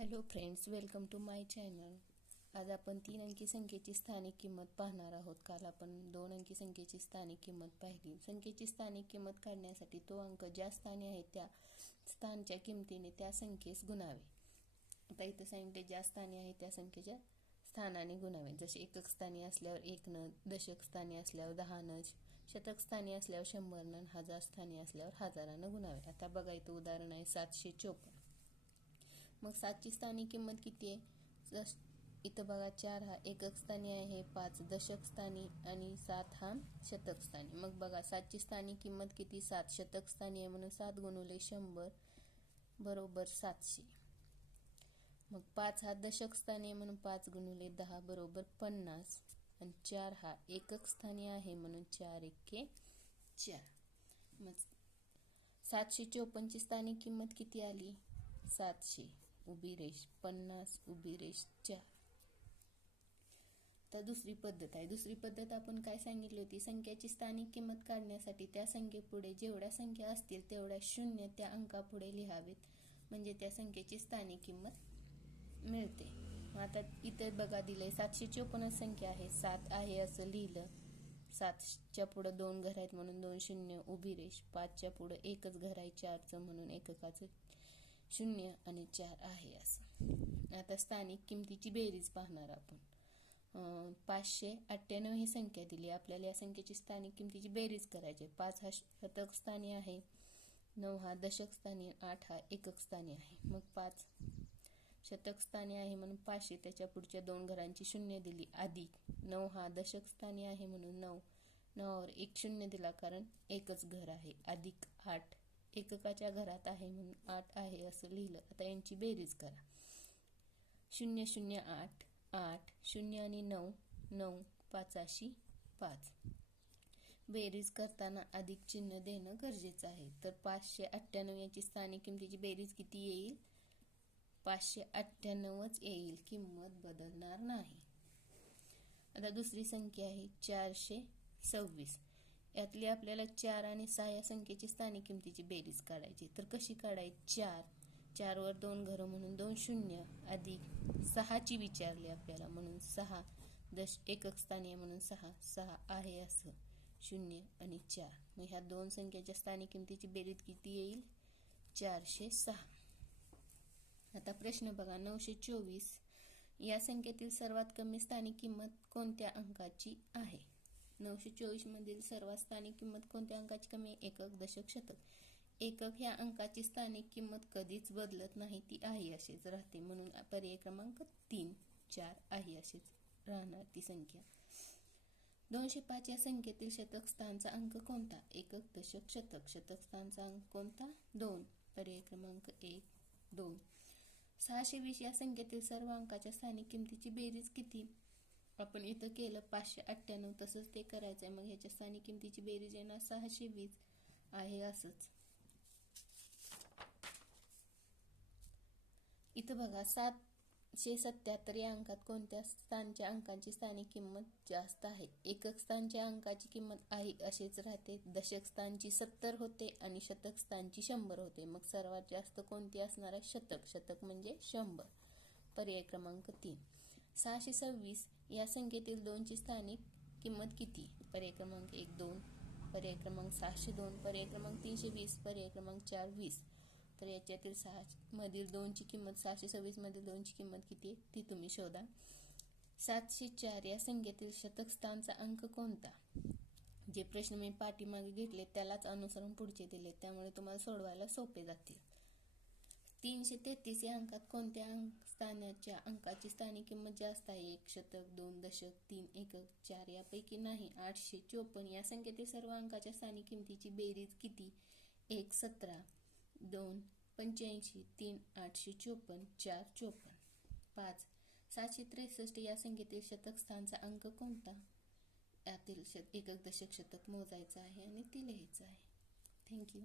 Hello friends welcome to my channel आज आपण तीन अंकी संख्येची स्थानिक किंमत पाहणार आहोत. काल आपण दोन अंकी संख्येची स्थानिक किंमत पाहिली. संख्येची स्थानिक किंमत काढण्यासाठी तो अंक ज्या स्थानी आहे त्या स्थानच्या किमतीने त्या संख्येस गुणावे. आता इथं सांगितले ज्या स्थानी आहे त्या संख्येच्या स्थानाने गुणावे. जसे एकक स्थानी असल्यावर एक न दशक स्थानी असल्यावर दहा नज शतक स्थानी असल्यावर शंभर नन हजार स्थानी असल्यावर हजारानं गुणावे. आता बघा इथं उदाहरण आहे सातशे चोपन्न. मग सातची स्थानी किंमत किती आहे? जस इथं बघा चार हा एकक स्थानी आहे पाच दशक स्थानी आणि सात हा शतक स्थानी. मग बघा सातची स्थानी किंमत किती? सात शतक स्थानी आहे म्हणून सात गुणवले शंभर बरोबर सातशे. मग पाच हा दशक स्थानी आहे म्हणून पाच गुणवले दहा बरोबर पन्नास. आणि चार हा एकक स्थानी आहे म्हणून चार एके चार. मग सातशे चोपन्नची स्थानिक किंमत किती आली? सातशे. उभी रेष पन्नास उभी रेष चार तर दुसरी पद्धत आहे. दुसरी पद्धत आपण काय सांगितली होती? संख्याची स्थानिक किंमत काढण्यासाठी त्या संख्येपुढे जेवढ्या संख्या असतील तेवढ्या शून्य त्या अंकापुढे लिहावेत. म्हणजे त्या संख्येची स्थानिक किंमत मिळते. मग आता इथे बघा दिलंय सातशे चोपन्न संख्या आहे. सात आहे असं लिहिलं. सातच्या पुढं दोन घर आहेत म्हणून दोन शून्य उभी रेष. पाचच्या पुढं एकच घर आहे चारचं म्हणून एककाचं. शून्य आणि चार आहे असं. आता स्थानिक किमतीची बेरीज पाहणार आपण. पाचशे अठ्ठ्याण्णव ही संख्या दिली. आपल्याला या संख्येची स्थानिक किमतीची बेरीज करायची पाच हा शतक स्थानी आहे. नऊ हा दशक स्थानी. आठ हा एकक स्थानी आहे. मग पाच शतक स्थानी आहे म्हणून पाचशे. त्याच्या पुढच्या दोन घरांची शून्य दिली अधिक नऊ हा दशक स्थानी आहे म्हणून नऊ. नवावर एक शून्य दिला कारण एकच घर आहे. अधिक आठ एककाच्या घरात आहे म्हणून आठ आहे असं लिहिलं. आता यांची बेरीज करा. शून्य शून्य आठ आठ शून्य आणि नऊ नऊ पाचाशी पाच. बेरीज करताना अधिक चिन्ह देणं गरजेचं आहे. तर पाचशे अठ्ठ्याण्णव याची स्थानिक किमतीची बेरीज किती येईल? पाचशे अठ्ठ्याण्णवच येईल. किंमत बदलणार नाही. आता दुसरी संख्या आहे चारशे सव्वीस. यातली आपल्याला चार आणि सहा या संख्येची स्थानिक किमतीची बेरीज काढायची. तर कशी काढायची? चार. चारवर दोन घरं म्हणून दोन शून्य. अधिक सहाची विचारली आपल्याला म्हणून सहा. दश एकक स्थानीय म्हणून सहा. सहा आहे असं. शून्य आणि चार. मग ह्या दोन संख्येच्या स्थानिक किमतीची बेरीज किती येईल? चारशे सहा. आता प्रश्न बघा. नऊशे चोवीस. या संख्येतील सर्वात कमी स्थानिक किंमत कोणत्या अंकाची आहे? नऊशे चोवीस मधील सर्वात स्थानिक किंमत कोणत्या अंकाची कमी एकक दशक शतक. एकक ह्या अंकाची स्थानिक किंमत कधीच बदलत नाही ती आहे असेच राहते. म्हणून पर्याय क्रमांक तीन चार आहे असेच राहणार ती संख्या. दोनशे पाच या संख्येतील शतक स्थानचा अंक कोणता? एकक दशक शतक. शतक स्थानचा अंक कोणता? दोन. पर्याय क्रमांक एक दोन. सहाशे वीस या संख्येतील सर्व अंकाच्या स्थानिक किमतीची बेरीज किती? आपण इथं केलं पाचशे अठ्ठ्याण्णव तसंच ते करायचं आहे मग ह्याच्या स्थानिक किमतीची बेरीज येणार सहाशे वीस आहे असंच. इथं बघा सातशे सत्याहत्तर या अंकात कोणत्या स्थानच्या अंकांची स्थानिक किंमत जास्त आहे? एकक स्थानच्या अंकाची किंमत आहे असेच राहते. दशक स्थानची सत्तर होते आणि शतक स्थानची शंभर होते. मग सर्वात जास्त कोणती असणार आहे? शतक. शतक म्हणजे शंभर. पर्याय क्रमांक तीन. सहाशे सव्वीस या संख्येतील दोनची स्थानिक किंमत किती? पर्याय क्रमांक एक दोन पर्याय क्रमांक सहाशे दोन पर्याय क्रमांक तीनशे वीस पर्याय क्रमांक चार वीस. तर याच्यातील सहा मधील दोनची किंमत सहाशे सव्वीस मधील दोनची किंमत किती आहे? ती तुम्ही शोधा. सातशे चार या संख्येतील शतक स्थानचा अंक कोणता? जे प्रश्न मी पाठीमागे घेतले त्यालाच अनुसरून पुढचे दिले. त्यामुळे तुम्हाला सोडवायला सोपे जातील. तीनशे तेहतीस या अंकात कोणत्या स्थानाच्या अंकाची स्थानिक किंमत जास्त आहे? एक शतक दोन दशक तीन एकक चार यापैकी नाही. आठशे चोपन्न या संख्येतील सर्व अंकाच्या स्थानिक किमतीची बेरीज किती? एक सतरा दोन पंच्याऐंशी तीन आठशे चोपन्न चार चोपन्न. पाच सातशे त्रेसष्ट या संख्येतील शतक स्थानचा अंक कोणता? यातील एकक दशक शतक मोजायचा आहे आणि ती लिहायचं आहे. थँक्यू